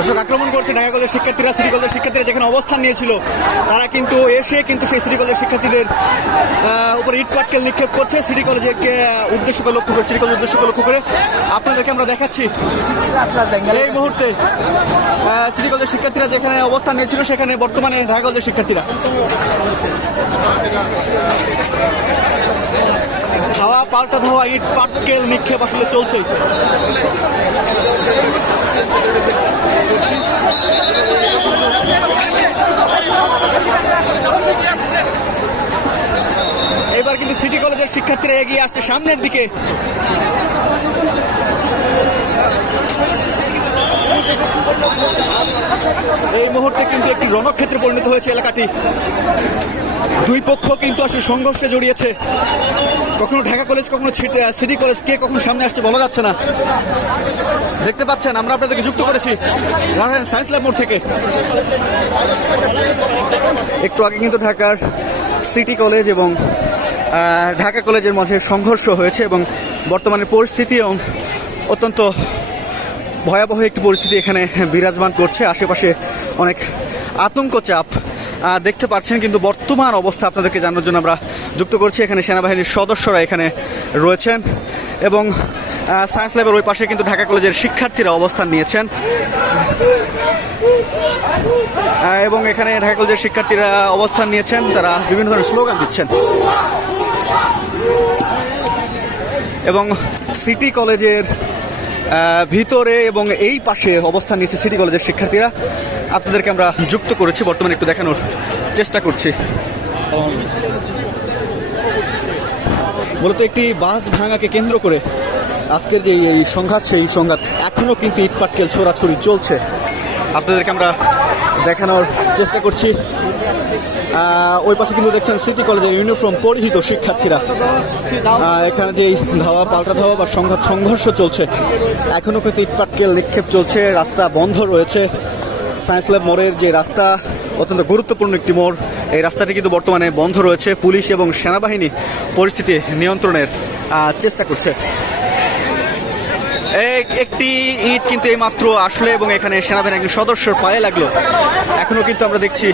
দর্শক আক্রমণ করছে ঢাকা কলেজের শিক্ষার্থীরা। সিটি কলেজের শিক্ষার্থীরা যেখানে অবস্থান নিয়েছিল তারা কিন্তু এসে কিন্তু সেই সিটি কলেজের শিক্ষার্থীদের উপরে ইট পাটকেল নিক্ষেপ করছে। সিটি কলেজকে উদ্দেশ্য করে লক্ষ্য করে, সিটি কলেজ উদ্দেশ্য করে লক্ষ্য করে আপনাদেরকে আমরা দেখাচ্ছি এই মুহূর্তে সিটি কলেজের শিক্ষার্থীরা যেখানে অবস্থান নিয়েছিল সেখানে বর্তমানে ঢাকা কলেজের শিক্ষার্থীরা ধাওয়া পাল্টা ধাওয়া ইট পাটকেল নিক্ষেপ আসলে চলছে। এবার কিন্তু সিটি কলেজের শিক্ষার্থীরা এগিয়ে আসছে সামনের দিকে। এই মুহূর্তে কিন্তু একটি রণক্ষেত্রে পরিণত হয়েছে এলাকাটি। দুই পক্ষ কিন্তু আসলে সংঘর্ষে জড়িয়েছে। কখনো ঢাকা কলেজ, কখনো সিটি কলেজ, কে কখনো সামনে আসছে বলা যাচ্ছে না। দেখতে পাচ্ছেন আমরা আপনাদেরকে যুক্ত করেছি সায়েন্স ল্যাব মোড় থেকে। একটু আগে কিন্তু ঢাকার সিটি কলেজ এবং ঢাকা কলেজের মাঝে সংঘর্ষ হয়েছে এবং বর্তমানে পরিস্থিতি অত্যন্ত ভয়াবহ একটি পরিস্থিতি এখানে বিরাজমান করছে। আশেপাশে অনেক আতঙ্ক চাপ দেখতে পাচ্ছেন, কিন্তু বর্তমান অবস্থা আপনাদেরকে জানানোর জন্য আমরা যুক্ত করছি। এখানে সেনাবাহিনীর সদস্যরা এখানে রয়েছেন এবং সায়েন্স ল্যাবের ওই পাশে কিন্তু ঢাকা কলেজের শিক্ষার্থীরা অবস্থান নিয়েছেন এবং এখানে ঢাকা কলেজের শিক্ষার্থীরা অবস্থান নিয়েছেন। তারা বিভিন্ন ধরনের স্লোগান দিচ্ছেন এবং সিটি কলেজের ভিতরে এবং এই পাশে অবস্থান নিয়েছে সিটি কলেজের শিক্ষার্থীরা। আপনাদেরকে আমরা যুক্ত করেছি, বর্তমানে একটু দেখানোর চেষ্টা করছি। মূলত একটি বাস ভাঙাকে কেন্দ্র করে আজকের যে এই সংঘাত, সেই সংঘাত এখনও কিন্তু ইটপাটকেল ছোড়াছড়ি চলছে। আপনাদেরকে আমরা দেখানোর চেষ্টা করছি। ওই পাশে কিন্তু দেখছেন সিটি কলেজের ইউনিফর্ম পরিহিত শিক্ষার্থীরা। এখানে যে ধাওয়া পাল্টা ধাওয়া বা সংঘর্ষ চলছে, এখনও কিন্তু ইটপাটকেল নিক্ষেপ চলছে। রাস্তা বন্ধ রয়েছে। সায়েন্স ল্যাব মোড়ের যে রাস্তা অত্যন্ত গুরুত্বপূর্ণ একটি মোড়, এই রাস্তাটি কিন্তু বর্তমানে বন্ধ রয়েছে। পুলিশ এবং সেনাবাহিনী পরিস্থিতি নিয়ন্ত্রণের চেষ্টা করছে। একটি ইট কিন্তু এইমাত্র আসলো এবং এখানে সেনাবাহিনীর একজন সদস্যর পায়ে লাগলো। এখনো কিন্তু আমরা দেখছি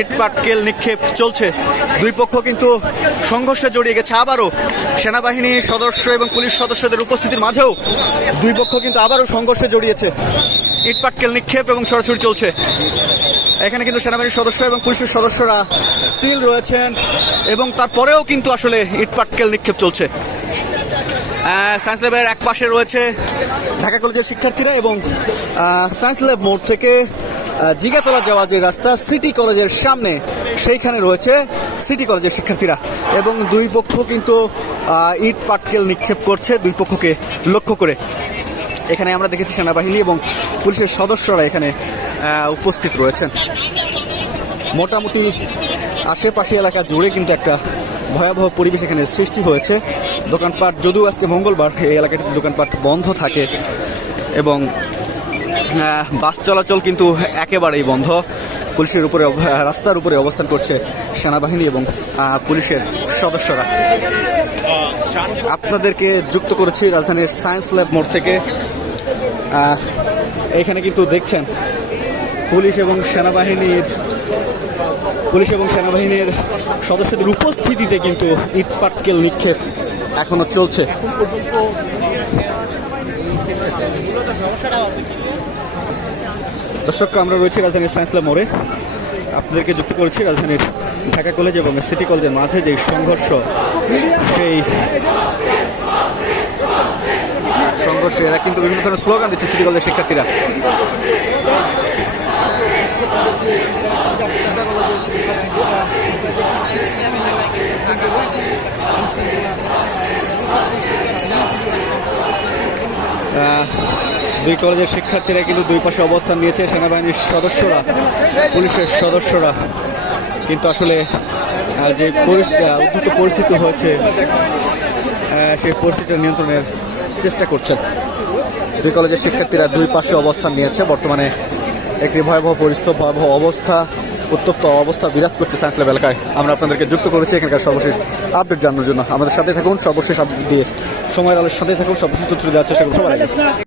ইট পাটকেল নিক্ষেপ চলছে। দুই পক্ষ কিন্তু সংঘর্ষে জড়িয়ে গেছে। আবারও সেনাবাহিনীর সদস্য এবং পুলিশ সদস্যদের উপস্থিতির মাঝেও দুই পক্ষ কিন্তু আবারও সংঘর্ষে জড়িয়েছে। ইট পাটকেল নিক্ষেপ এবং ছড়াছড়ি চলছে। এখানে কিন্তু সেনাবাহিনীর সদস্য এবং পুলিশের সদস্যরা স্টিল রয়েছেন এবং তারপরেও কিন্তু আসলে ইট পাটকেল নিক্ষেপ চলছে। সায়েন্স ল্যাবের এক পাশে রয়েছে ঢাকা কলেজের শিক্ষার্থীরা এবং সায়েন্স ল্যাব মোড় থেকে জিগাতলা যাওয়া যে রাস্তা সিটি কলেজের সামনে, সেইখানে রয়েছে সিটি কলেজের শিক্ষার্থীরা এবং দুই পক্ষ কিন্তু ইট পাটকেল নিক্ষেপ করছে দুই পক্ষকে লক্ষ্য করে। এখানে আমরা দেখেছি সেনাবাহিনী এবং পুলিশের সদস্যরা এখানে উপস্থিত রয়েছেন। মোটামুটি আশেপাশে এলাকা জুড়ে কিন্তু একটা ভয়াবহ পরিবেশ এখানে সৃষ্টি হয়েছে। দোকানপাট, যদিও আজকে মঙ্গলবার, এই এলাকাটিতে দোকানপাট বন্ধ থাকে এবং বাস চলাচল কিন্তু একেবারেই বন্ধ। পুলিশের উপরে, রাস্তার উপরে অবস্থান করছে সেনাবাহিনী এবং পুলিশের সদস্যরা। আপনাদেরকে যুক্ত করেছি রাজধানীর সায়েন্স ল্যাব মোড় থেকে। এখানে কিন্তু দেখছেন পুলিশ এবং সেনাবাহিনীর সদস্যদের উপস্থিতিতে কিন্তু ইট পাটকেল নিক্ষেপ এখনো চলছে। দর্শক, আমরা রয়েছি রাজধানীর সায়েন্স ল্যাব মোড়ে। আপনাদেরকে যুক্ত করেছি রাজধানীর ঢাকা কলেজ এবং সিটি কলেজের মাঝে যে সংঘর্ষ, সেই সংঘর্ষে এরা কিন্তু বিভিন্ন ধরনের স্লোগান দিচ্ছে সিটি কলেজের শিক্ষার্থীরা। দুই কলেজের শিক্ষার্থীরা কিন্তু দুই পাশে অবস্থান নিয়েছে। সেনাবাহিনীর সদস্যরা, পুলিশের সদস্যরা কিন্তু আসলে যে উদ্ভূত পরিস্থিতি হয়েছে সেই পরিস্থিতি নিয়ন্ত্রণের চেষ্টা করছেন। দুই কলেজের শিক্ষার্থীরা দুই পাশে অবস্থান নিয়েছে। বর্তমানে একটি ভয়াবহ অবস্থা, উত্তপ্ত অবস্থা বিরাজ করছে সায়েন্স ল্যাব এলাকায়। আমরা আপনাদেরকে যুক্ত করেছি এখানকার সর্বশেষ আপডেট জানানোর জন্য। আমাদের সাথে থাকুন, সর্বশেষ আপডেট দিয়ে সময়ের আলোর সাথে থাকুন, সর্বশেষ তথ্য দেওয়ার চেষ্টা করুন সবার আগে।